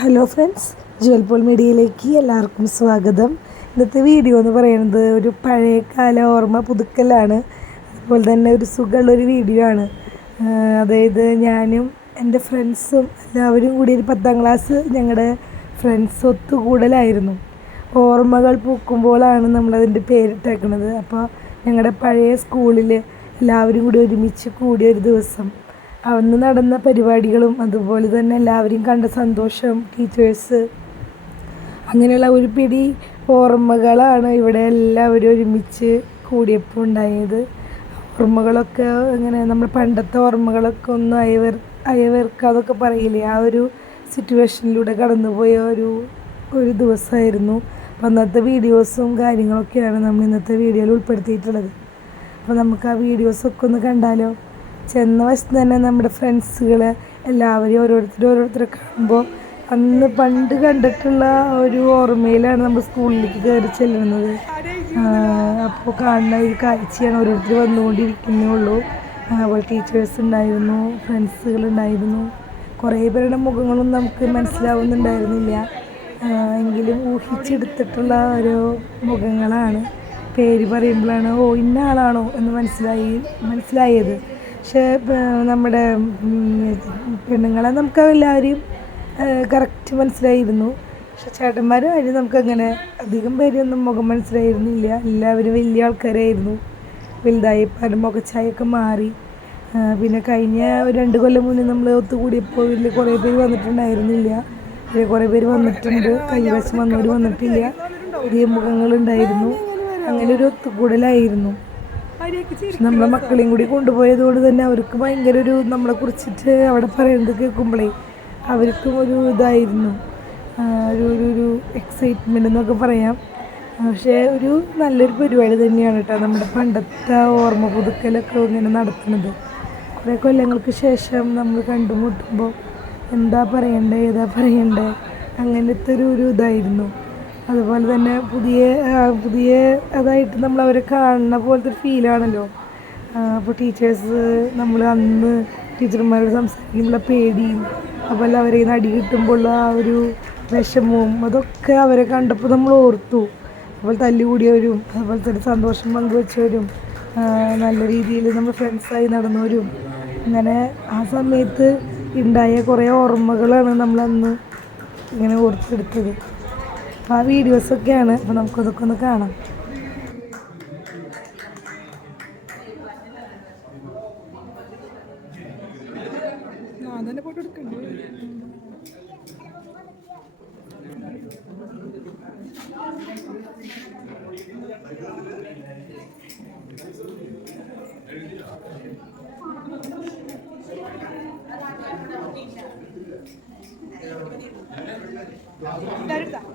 Hello friends, ജുവൽപോൾ മീഡിയയിലേക്ക് എല്ലാവർക്കും സ്വാഗതം. ഇന്നത്തെ വീഡിയോ എന്ന് പറയുന്നത് ഒരു പഴയകാല ഓർമ്മ പുതുക്കലാണ്. അതുപോലെ തന്നെ ഒരു സുഖമുള്ളൊരു വീഡിയോ ആണ്. അതായത് ഞാനും എൻ്റെ ഫ്രണ്ട്സും എല്ലാവരും കൂടി ഒരു 10ാം ക്ലാസ് ഞങ്ങളുടെ ഫ്രണ്ട്സ് ഒത്തുകൂടലായിരുന്നു. ഓർമ്മകൾ പൂക്കുമ്പോഴാണ് നമ്മളതിൻ്റെ പേരിട്ടേക്കുന്നത്. അപ്പോൾ ഞങ്ങളുടെ പഴയ സ്കൂളിൽ എല്ലാവരും കൂടി ഒരുമിച്ച് കൂടിയ ഒരു ദിവസം, അന്ന് നടന്ന പരിപാടികളും അതുപോലെ തന്നെ എല്ലാവരെയും കണ്ട സന്തോഷം, ടീച്ചേഴ്സ്, അങ്ങനെയുള്ള ഒരു പിടി ഓർമ്മകളാണ് ഇവിടെ എല്ലാവരും ഒരുമിച്ച് കൂടിയപ്പോൾ ഉണ്ടായത്. ഓർമ്മകളൊക്കെ ഇങ്ങനെ നമ്മൾ പണ്ടത്തെ ഓർമ്മകളൊക്കെ ഒന്ന് അയവിറക്കാതൊക്കെ പറയില്ലേ, ആ ഒരു സിറ്റുവേഷനിലൂടെ കടന്നുപോയ ഒരു ദിവസമായിരുന്നു. അപ്പോൾ അന്നത്തെ വീഡിയോസും കാര്യങ്ങളൊക്കെയാണ് നമ്മൾ ഇന്നത്തെ വീഡിയോയിൽ ഉൾപ്പെടുത്തിയിട്ടുള്ളത്. അപ്പോൾ നമുക്ക് ആ വീഡിയോസൊക്കെ ഒന്ന് കണ്ടാലോ. ചെന്ന വശത്ത് തന്നെ നമ്മുടെ ഫ്രണ്ട്സുകൾ എല്ലാവരെയും ഓരോരുത്തരെ കാണുമ്പോൾ അന്ന് പണ്ട് കണ്ടിട്ടുള്ള ഒരു ഓർമ്മയിലാണ് നമ്മൾ സ്കൂളിലേക്ക് കയറി ചെല്ലുന്നത്. അപ്പോൾ കാണുന്ന ഒരു കാഴ്ചയാണ്, ഓരോരുത്തർ വന്നുകൊണ്ടിരിക്കുന്നേ ഉള്ളൂ. അപ്പോൾ ടീച്ചേഴ്സ് ഉണ്ടായിരുന്നു, ഫ്രണ്ട്സുകളുണ്ടായിരുന്നു. കുറേ പേരുടെ മുഖങ്ങളൊന്നും നമുക്ക് മനസ്സിലാവുന്നുണ്ടായിരുന്നില്ല, എങ്കിലും ഊഹിച്ചെടുത്തിട്ടുള്ള ഓരോ മുഖങ്ങളാണ്. പേര് പറയുമ്പോഴാണ് ഇന്ന ആളാണോ എന്ന് മനസ്സിലായത്. പക്ഷേ നമ്മുടെ പെണ്ണുങ്ങളെ നമുക്ക് എല്ലാവരെയും കറക്റ്റ് മനസ്സിലായിരുന്നു. പക്ഷെ ചേട്ടന്മാരും ആരും നമുക്കങ്ങനെ അധികം പേരൊന്നും മുഖം മനസ്സിലായിരുന്നില്ല. എല്ലാവരും വലിയ ആൾക്കാരായിരുന്നു. വലുതായി പല മുഖച്ചായൊക്കെ മാറി. പിന്നെ കഴിഞ്ഞ ഒരു 2 കൊല്ലം മുന്നേ നമ്മൾ ഒത്തുകൂടിയപ്പോൾ വലിയ കുറേ പേര് വന്നിട്ടുണ്ടായിരുന്നില്ല. കുറേ പേര് വന്നിട്ടുണ്ട്, കൈവശം വന്നവർ വന്നിട്ടില്ല. പുതിയ മുഖങ്ങളുണ്ടായിരുന്നു. അങ്ങനെ ഒരു ഒത്തുകൂടലായിരുന്നു. നമ്മളെ മക്കളെയും കൂടി കൊണ്ടുപോയതുകൊണ്ട് തന്നെ അവർക്ക് ഭയങ്കര നമ്മളെ കുറിച്ചിട്ട് അവിടെ പറയുന്നത് കേൾക്കുമ്പോഴേ അവർക്കും ഒരു ഇതായിരുന്നു, ഒരു എക്സൈറ്റ്മെൻ്റ് എന്നൊക്കെ പറയാം. പക്ഷേ ഒരു നല്ലൊരു പരിപാടി തന്നെയാണ് കേട്ടോ നമ്മുടെ പണ്ടത്തെ ഓർമ്മ പുതുക്കലൊക്കെ ഇങ്ങനെ നടത്തുന്നത്. കുറേ കൊല്ലങ്ങൾക്ക് ശേഷം നമ്മൾ കണ്ടുമുട്ടുമ്പോൾ എന്താ പറയണ്ടേ അങ്ങനത്തെ ഒരു ഇതായിരുന്നു. അതുപോലെ തന്നെ പുതിയ അതായിട്ട് നമ്മൾ അവരെ കാണുന്ന പോലത്തെ ഒരു ഫീലാണല്ലോ. അപ്പോൾ ടീച്ചേഴ്സ്, നമ്മൾ അന്ന് ടീച്ചർമാരോട് സംസാരിക്കുമ്പോഴുള്ള പേടിയും അതുപോലെ അവരെ അടി കിട്ടുമ്പോൾ ആ ഒരു വിഷമവും അതൊക്കെ അവരെ കണ്ടപ്പോൾ നമ്മൾ ഓർത്തു. അതുപോലെ തല്ലുകൂടിയവരും അതുപോലെ തന്നെ സന്തോഷം പങ്കുവെച്ചവരും നല്ല രീതിയിൽ നമ്മൾ ഫ്രണ്ട്സായി നടന്നവരും, അങ്ങനെ ആ സമയത്ത് ഉണ്ടായ കുറേ ഓർമ്മകളാണ് നമ്മളന്ന് ഇങ്ങനെ ഓർത്തെടുത്തത്. ആ വീഡിയോസൊക്കെയാണ്. അപ്പോൾ നമുക്കതൊക്കെ ഒന്ന് കാണാം. ഫോട്ടോ എടുക്കണ്ടേ?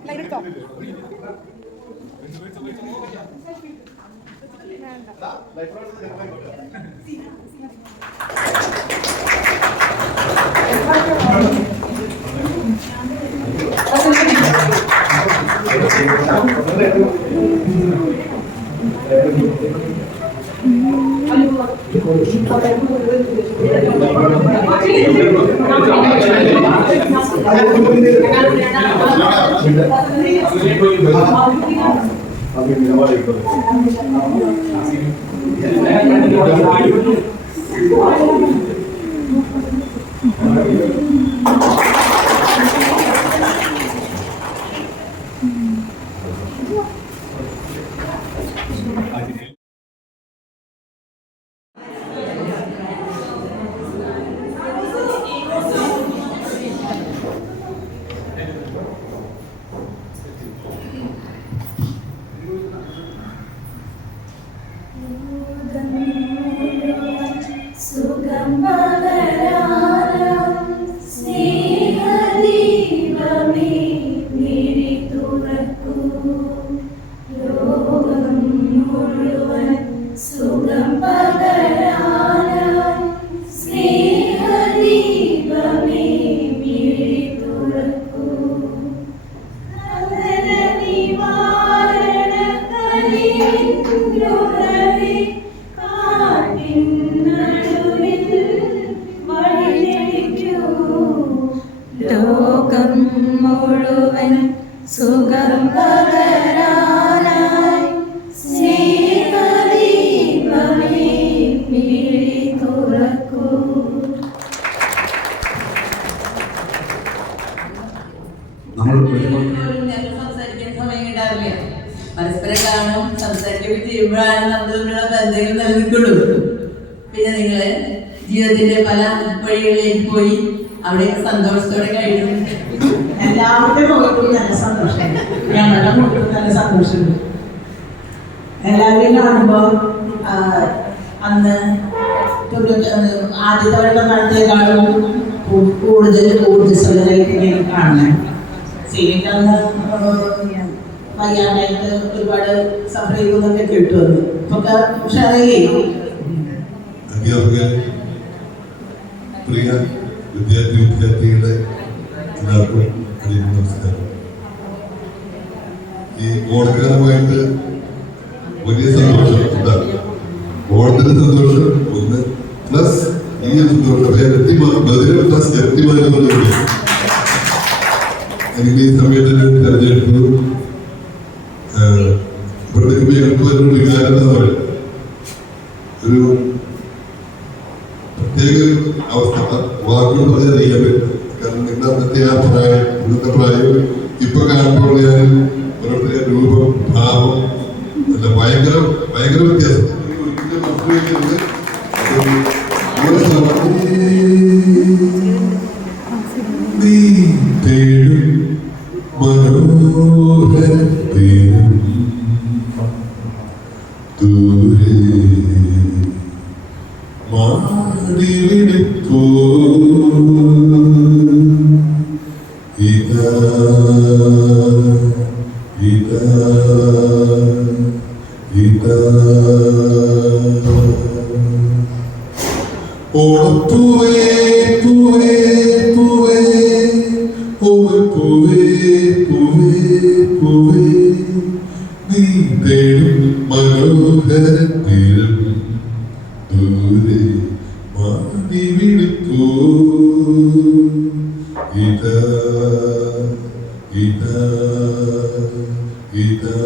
ലൈനെടുത്തോ? ലോകം ചിരിക്കുള്ളൂ. പിന്നെ നിങ്ങൾ ജീവിതത്തിന്റെ പല വഴികളിലേക്ക് പോയി അവിടെ സന്തോഷത്തോടെ കഴിയുന്നു. എല്ലാവരുടെ മുഖത്തും നല്ല സന്തോഷമുണ്ട്, ഞങ്ങളുടെ മുഖത്തും നല്ല സന്തോഷമുണ്ട്. എല്ലാവരെയും കാണുമ്പോൾ അന്ന് ആദ്യത്തെ വട്ടം നടത്തിയേക്കാളും കൂടുതൽ ഊർജ്ജസ്വലരായിട്ട് ഞാൻ കാണുന്നത്. സീനിക്ക് അന്ന് വയ്യാണ്ടായിട്ട് ഒരുപാട് സഫർ ചെയ്യുന്നതൊക്കെ കേട്ടു വന്നു. ഇപ്പൊക്കെ ഉഷാറായി. പ്രിയ വിദ്യാർത്ഥികളെ എല്ലാവർക്കും നമസ്കാരം. ഈ ഓണക്കാലമായിട്ട് വലിയ സന്തോഷം ഉണ്ടാകും. ഓണത്തിന് സന്തോഷം ഒന്ന് പ്ലസ് ഈ സന്തോഷം ബദിരം പ്ലസ് എത്തിമാരുന്നുണ്ട്. എനിക്ക് ഈ സമയത്ത് തെരഞ്ഞെടുപ്പ് ഇവിടേക്ക് ഞങ്ങൾക്ക് വരുന്ന വികാരം ഒരു പ്രത്യേക അവസ്ഥ വാക്കുകൾ പറയാൻ അറിയാൻ പറ്റും. കാരണം നിങ്ങളുടെ അന്നത്തെ ആ പ്രായം ഇന്നത്തെ പ്രായം ഇപ്പൊ കാണുമ്പോൾ ഞാൻ ഓരോരുത്തരുടെ രൂപം ഭാവം അല്ല ഭയങ്കര ഭയങ്കര വ്യത്യാസം. ഓണപ്പൂവേ പൂവേ പൂവേ പൂവേ പൂവേ പൂവേ പൂവേ നീ തേടും മനോഹര തീരം ദൂരെ മാറി വിളിക്കൂ ഇതാ ഇതാ ഇതാ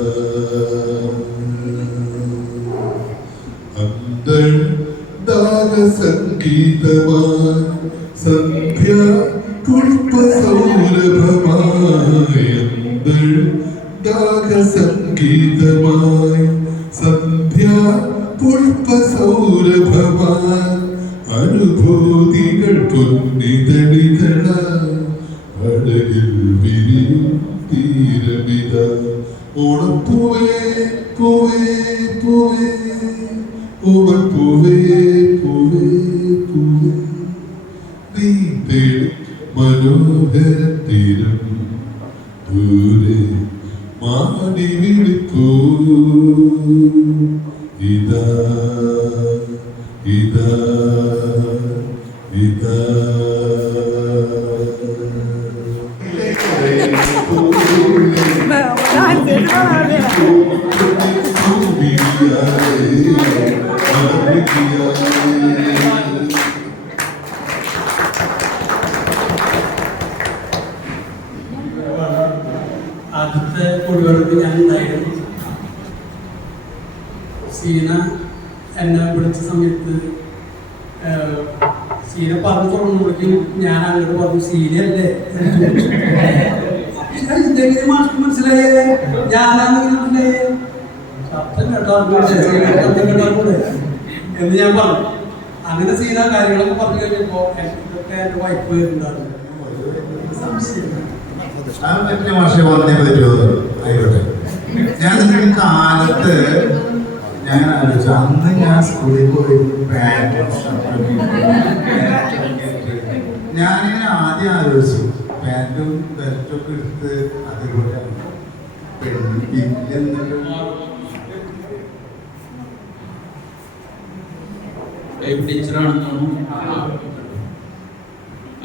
സംഗീതമായി സന്ധ്യ പുഷ്പസൗരഭമായി സംഗീതമായി സന്ധ്യ പുഷ്പസൗരഭമായി അനുഭൂതികൾ പൊന്നിതളിതള അഴകിൽ വിരിയും തീരമിത ഓണപ്പൂവേ പൂവേ പൂവേ പൂവേ പൂവേ പൂവേ പൂവേ നീ തേടും മനോഹര തീരം ദൂരെ മാടി വിളിക്കൂ ഇതാ ഇതാ ഇതാ ആദ്യത്തെ കുടിവെള്ളത്തിൽ ഞാൻ ഉണ്ടായിരുന്നു. സീന എന്നെ വിളിച്ച സമയത്ത് സീന പറഞ്ഞു തുടങ്ങുമ്പോഴേക്കും ഞാൻ അങ്ങോട്ട് പറഞ്ഞു സീനയല്ലേ മനസ്സിലായേ ഞാനാണെന്ന് സത്യം കേട്ടോ എന്ന് ഞാൻ പറഞ്ഞു. അങ്ങനെ സീന കാര്യങ്ങളൊക്കെ പറഞ്ഞു കഴിഞ്ഞപ്പോ ഇതൊക്കെ എൻ്റെ വൈഫ് ഉണ്ടായിരുന്നു. സംശയം ആയിക്കോട്ടെ. ഞാൻ കാലത്ത് ഞാൻ ആലോചിച്ചു, അന്ന് ഞാൻ സ്കൂളിൽ പോയി പാൻറ്റും ഷർട്ടൊക്കെ ഞാനിങ്ങനെ ആദ്യം ആലോചിച്ചു പാൻറ്റും ബെൽറ്റൊക്കെ എടുത്ത് അതുപോലെ ടീച്ചറാണെന്നാണ്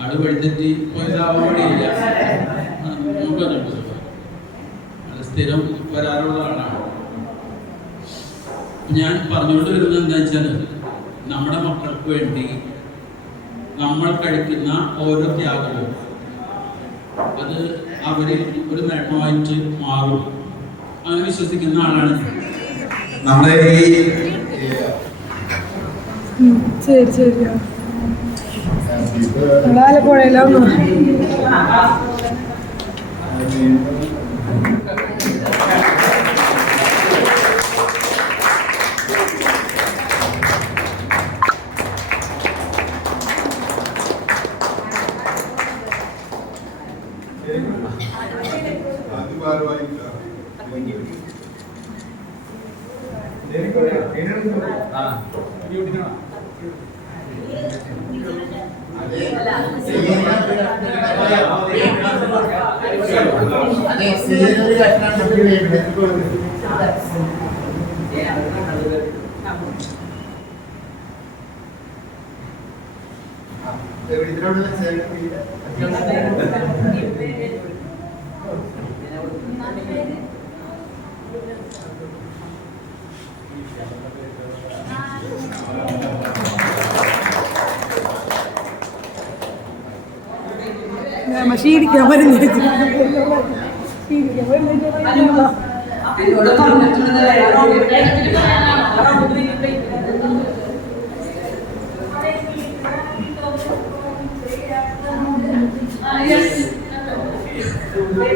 ആള് വഴിതെറ്റി പോയതാവാൻ വഴിയില്ല. അത് സ്ഥിരം വരാറുള്ള ആളാണ്. ഞാൻ പറഞ്ഞുകൊണ്ട് വരുന്നത് എന്താ വെച്ചാൽ നമ്മുടെ മക്കൾക്ക് വേണ്ടി നമ്മൾ കഴിക്കുന്ന ഓരോ ത്യാഗവും അത് അവരിൽ ഒരു നേട്ടമായിട്ട് മാറും. അങ്ങനെ വിശ്വസിക്കുന്ന ആളാണ് നമ്മുടെ ഈ ശരി ശരി ആലപ്പുഴയിലൊന്നു ക്ഷീണിക്കാൻ വരുന്നത് എന്നോട് പറഞ്ഞിട്ടുള്ളത്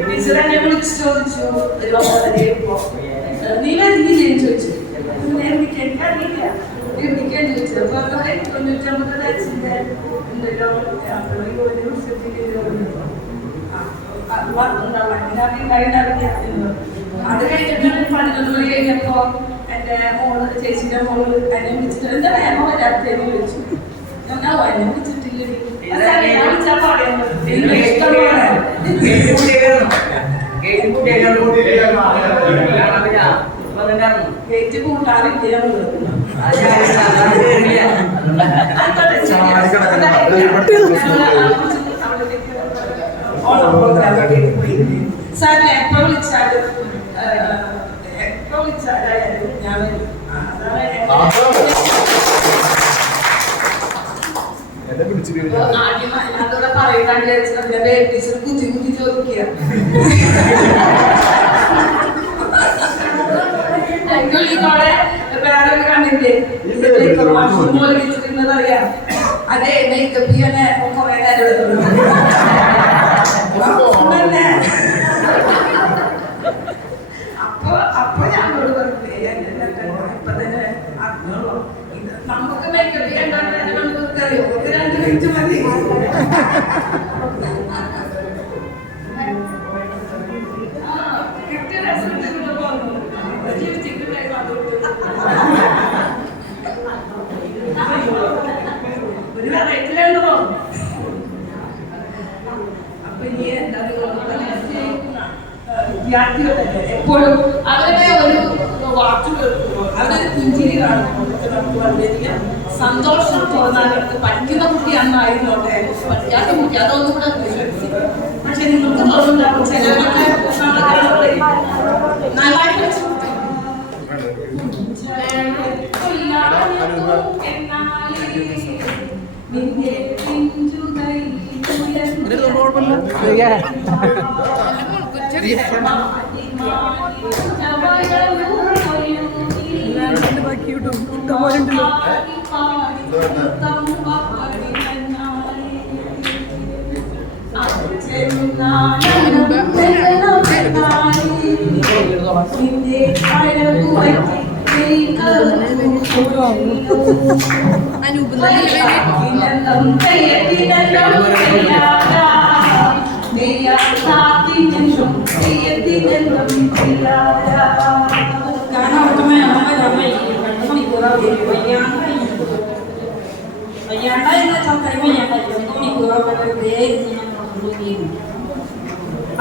ടീച്ചറെ വിളിച്ച് ചോദിച്ചു നീ വരുന്നില്ലേ ചോദിച്ചു എനിക്കറിയില്ല എവിടേക്കാൻ ചോദിച്ചത് അപ്പൊ 99 ബാച്ചിന്റെ ഉണ്ടല്ലോ അത് കഴിഞ്ഞിട്ട് 11 മണി കഴിഞ്ഞപ്പോ എന്റെ മോള് ചേച്ചിന്റെ മോള് എന്നെ വിളിച്ചിട്ട് എന്താ വേണോ വരാത്തേന്ന് ചോദിച്ചു. ഞാൻ എന്നെ വിളിച്ചിട്ടില്ല ഗേറ്റ് കൂട്ടാറില്ല സാറിന് എപ്പോ വിളിച്ചാലും ഞാൻ വരും. ആദ്യമായി അതോടെ പറയുന്നത് വിചാരിച്ചത് ടീച്ചർ കുത്തി കുത്തി ചോദിക്കുക ഉള്ളിക്കോടെ വേറൊരു കണ്ടില്ലേ അറിയാം. അതെ മേക്കപ്പ് ചെയ്യാൻ കുറെ നേരം എടുക്കുന്നു. അപ്പൊ ഞങ്ങളോട് പറഞ്ഞു ഇപ്പൊ തന്നെ നമുക്ക് മേക്കപ്പ് ചെയ്യണ്ടറിയോ 2 മിനിറ്റ് മതി. കിട്ടിയ റിസൾട്ട് ഒരു വെറൈറ്റിലുണ്ടോ. അപ്പൊ ഇനി എന്താ വിദ്യാർത്ഥികളല്ലേ എപ്പോഴും അവരുടെ ഒരു വാക്ക് കേൾക്കുമ്പോൾ അവരൊരു പുഞ്ചിരി കാണുമ്പോൾ നമുക്ക് വളരെയധികം സന്തോഷം തോന്നാറുണ്ട്. പഠിക്കുന്ന കുട്ടിയാണെന്നായിരുന്നോട്ടെ പഠിക്കാത്ത കുട്ടി അതൊന്നും കൂടെ വിശ്വസിക്കും. പക്ഷെ നിങ്ങൾക്ക് തോന്നുന്നുണ്ടാവും ചിലവരൊക്കെ നന്നായിട്ട്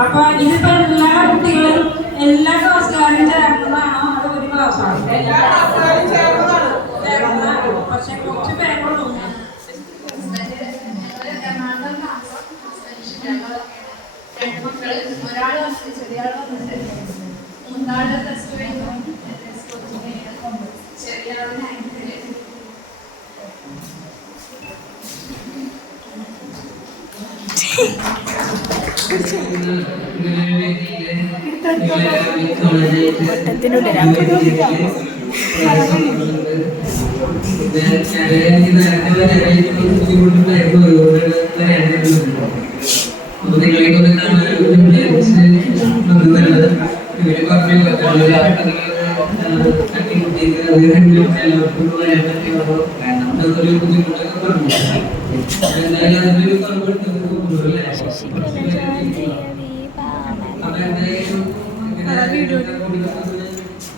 അപ്പൊ ഇതിപ്പോ എല്ലാ കുട്ടികളും എല്ലാ ക്ലാസ്സുകാരും ചേർന്നതാണോ അത് ഒരു ക്ലാസ്സാണ് പക്ഷെ കുറച്ച് പേരുള്ളൂ. ഒരാൾ ചെറിയാൾ വന്നിട്ട് 3 പ്ലസ് 2 കഴിഞ്ഞു ചെറിയാൾ 9th.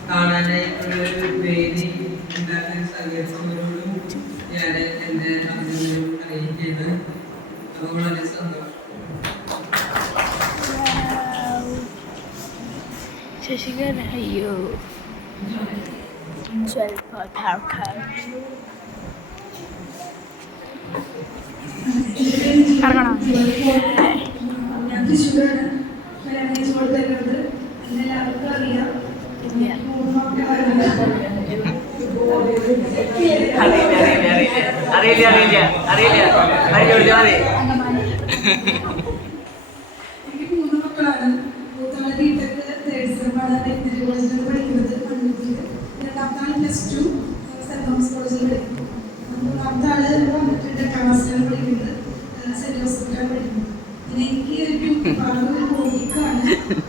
കാണാനായിട്ടുള്ള വേദി ഉണ്ടാക്കാൻ സഹകരിച്ചവരോടും വളരെ സന്തോഷം. ശശികല അയ്യോ ഞാൻ തൃശ്ശൂരാണ്. മാനേജ്മെന്റ് തരുന്നത് എല്ലാവർക്കും അറിയാം. എനിക്ക് 3 മക്കളാണ്. മൂത്തവള് ബിടെക് തേർഡ് സെമ്മാണ് വെറ്റിനറി കോളേജിൽ പഠിക്കുന്നത് കണ്ണൂരിൽ. രണ്ടാമത്തെ ആൾ +2 സെന്റ് തോമസ് കോളേജിൽ പഠിക്കുന്നു. മൂന്നാമത്തെ ആള് വന്നിട്ടുണ്ട് 8ാം ക്ലാസ്സിലാണ് പഠിക്കുന്നത്, സെന്റ് ജോസഫിലാണ് പഠിക്കുന്നത്. പിന്നെ എനിക്ക് ഒരു ഹോബിക്കാണ്.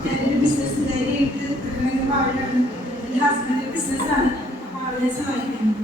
ഞാനൊരു ബിസിനസ്സുകാരിയായിട്ട് വാഴാണ്. എൻ്റെ ഹസ്ബൻഡിൻ്റെ ബിസിനസ്സാണ്. അപ്പോൾ അവരെ സഹായിക്കുന്നു.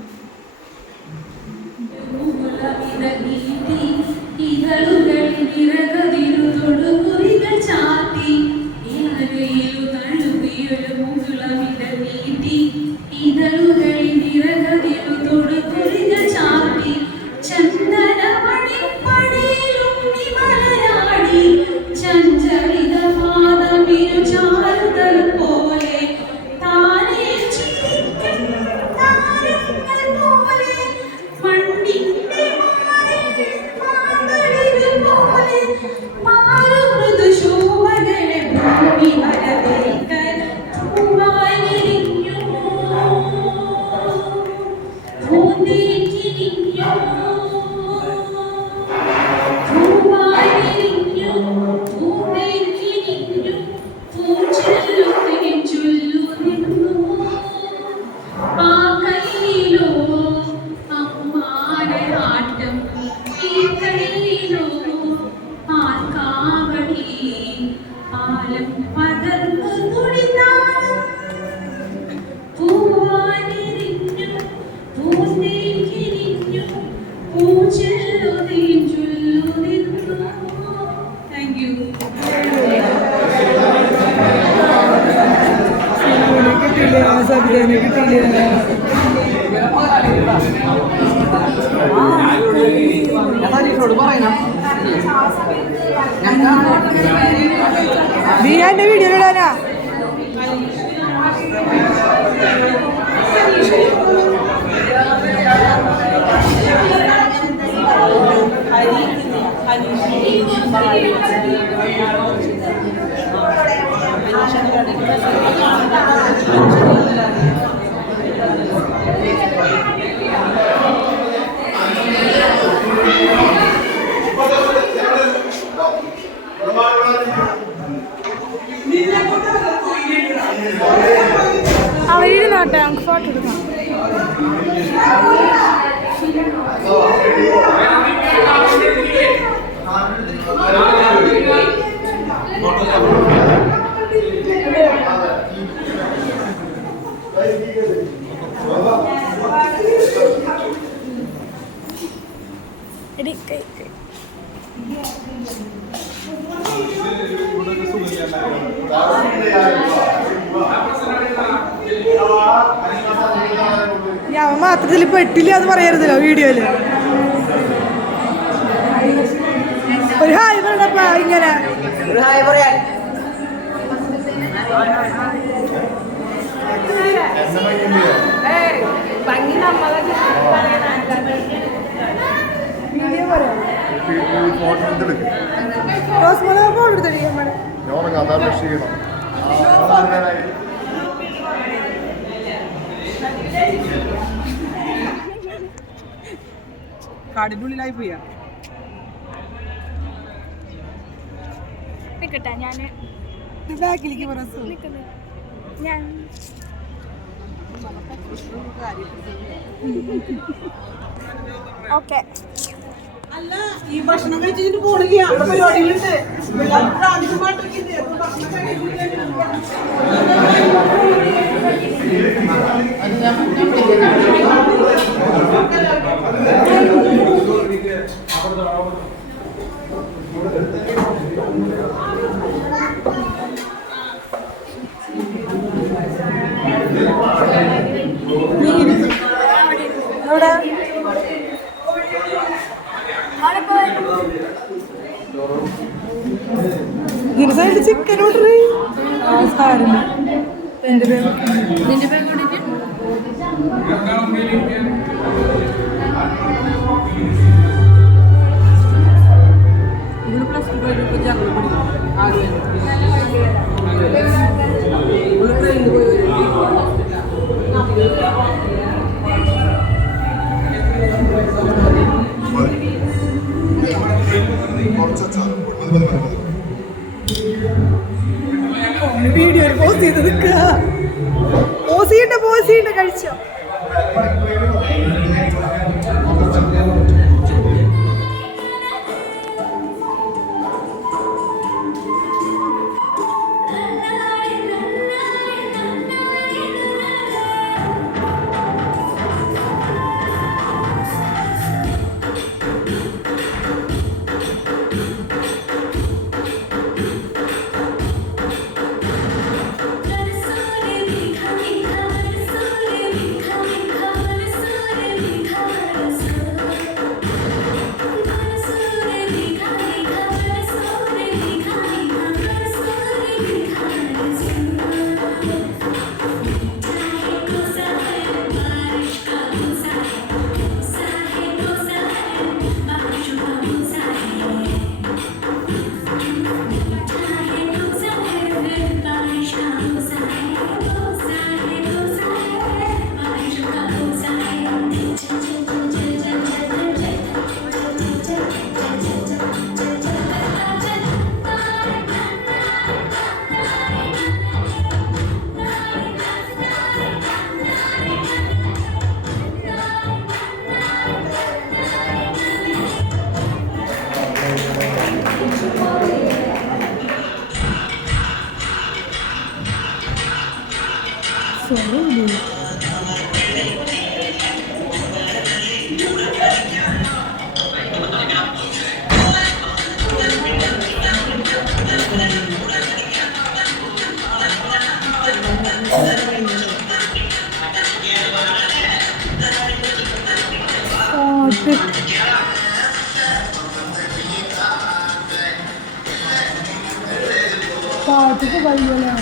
എന്റെ വീഡിയോ ഇടാനാ അവരിരുന്നോട്ടെ, നമുക്ക് ഫോട്ടോ എടുക്കാം. ഞാൻ മാത്രത്തിൽ പെട്ടില്ല എന്ന് പറയരുതല്ലോ വീഡിയോയില്. ഒരു ഹായ് പറയണപ്പ ഇങ്ങനെ റോസ്മോള ഫോൺ എടുത്തടിക്കാൻ കാടിന്റെ ഉള്ളിലായി പോയാ നിക്കട്ടെ ഞാൻ ബാക്കിലേക്ക് ഞാൻ ഓക്കെ. അല്ല, ഈ ഭക്ഷണം കഴിച്ചിട്ട് പോണില്ല, പരിപാടിയിലുണ്ട്. അവിടെ സൈഡിൽ ചിക്കൻ ഓർഡർ സാറിന് എൻ്റെ പേര് നിന്റെ പേര് കൂടിയിട്ട് ഇവിടെ പ്ലസ് ടു കഴിഞ്ഞപ്പോൾ ഞങ്ങൾ പഠിക്കും ആദ്യം ട്രെയിനിൽ പോയി വീഡിയോ പോസ്റ്റ് ചെയ്ത് നിൽക്കുക പോസ്റ്റ് ചെയ്യണ്ട കഴിച്ചോ പാട്ടൊക്കെ കഴിയല്ലേ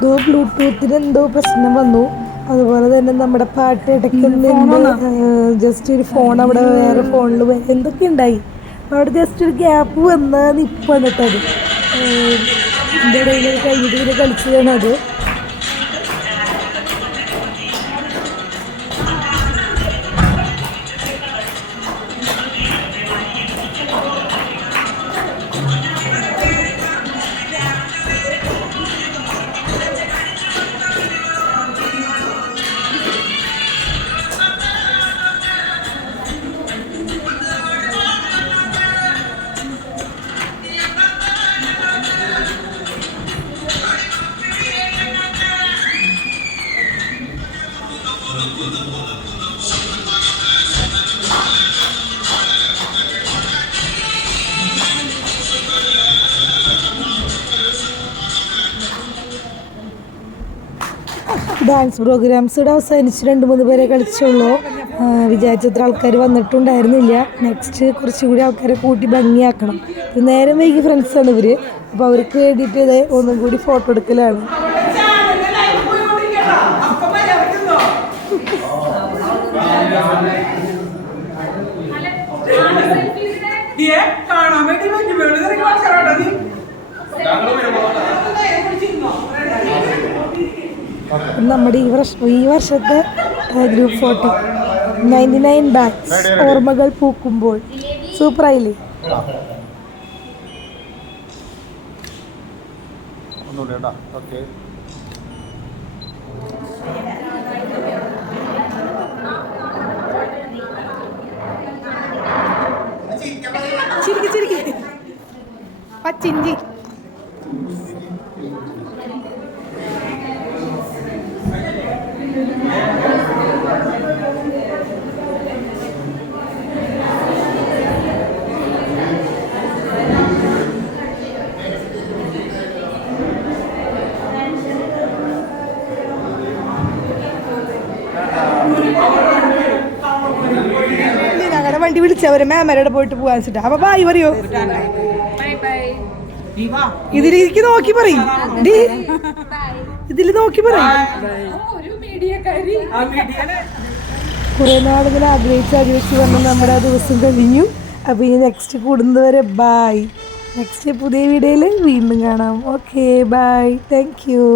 ബ്ലൂടൂത്തിന് എന്തോ പ്രശ്നം വന്നു. അതുപോലെ തന്നെ നമ്മുടെ പാട്ട് ഇടയ്ക്ക് ജസ്റ്റ് ഒരു ഫോൺ അവിടെ വേറെ ഫോണിൽ എന്തൊക്കെ ഉണ്ടായി. അപ്പോൾ അവിടെ ജസ്റ്റ് ഒരു ഗ്യാപ്പ് വന്ന നിപ്പ് വന്നിട്ടത് എൻ്റെ ഇടയിൽ കഴിഞ്ഞിട്ട് ഇങ്ങനെ കളിച്ചതാണ് അത്. ഡാൻസ് പ്രോഗ്രാംസ് ഇവിടെ അവസാനിച്ച് 2-3 പേരെ കളിച്ചുള്ളൂ. വിചാരിച്ചത്ര ആൾക്കാർ വന്നിട്ടുണ്ടായിരുന്നില്ല. നെക്സ്റ്റ് കുറച്ചുകൂടി ആൾക്കാരെ കൂട്ടി ഭംഗിയാക്കണം. നേരം വൈകി ഫ്രണ്ട്സാണ് ഇവർ. അപ്പോൾ അവർക്ക് വേണ്ടിയിട്ട് ഇത് ഒന്നും കൂടി ഫോട്ടോ എടുക്കലാണ്. കാണാൻ വേണ്ടി നമ്മുടെ ഈ വർഷത്തെ ഗ്രൂപ്പ് ഫോട്ടോ 99 ബാച്ച് ഓർമ്മകൾ പൂക്കുമ്പോൾ സൂപ്പറായില്ലേ? പച്ചിഞ്ചി ഞങ്ങളുടെ വണ്ടി വിളിച്ചവരെ മാമരുടെ പോയിട്ട് പോകാൻ വെച്ചിട്ടാ. അപ്പൊ ബായ് പറയോ? ഇതിലേക്ക് നോക്കി പറയും. ഇതില് നോക്കി പറയും. കുറെ നാളുകൾ ആഗ്രഹിച്ച് വന്ന് നമ്മുടെ ആ ദിവസം കഴിഞ്ഞു. അപ്പൊ ഇനി നെക്സ്റ്റ് കൂടുന്നവരെ ബായ്. നെക്സ്റ്റ് പുതിയ വീഡിയോയിൽ വീണ്ടും കാണാം. Okay, bye. Thank U.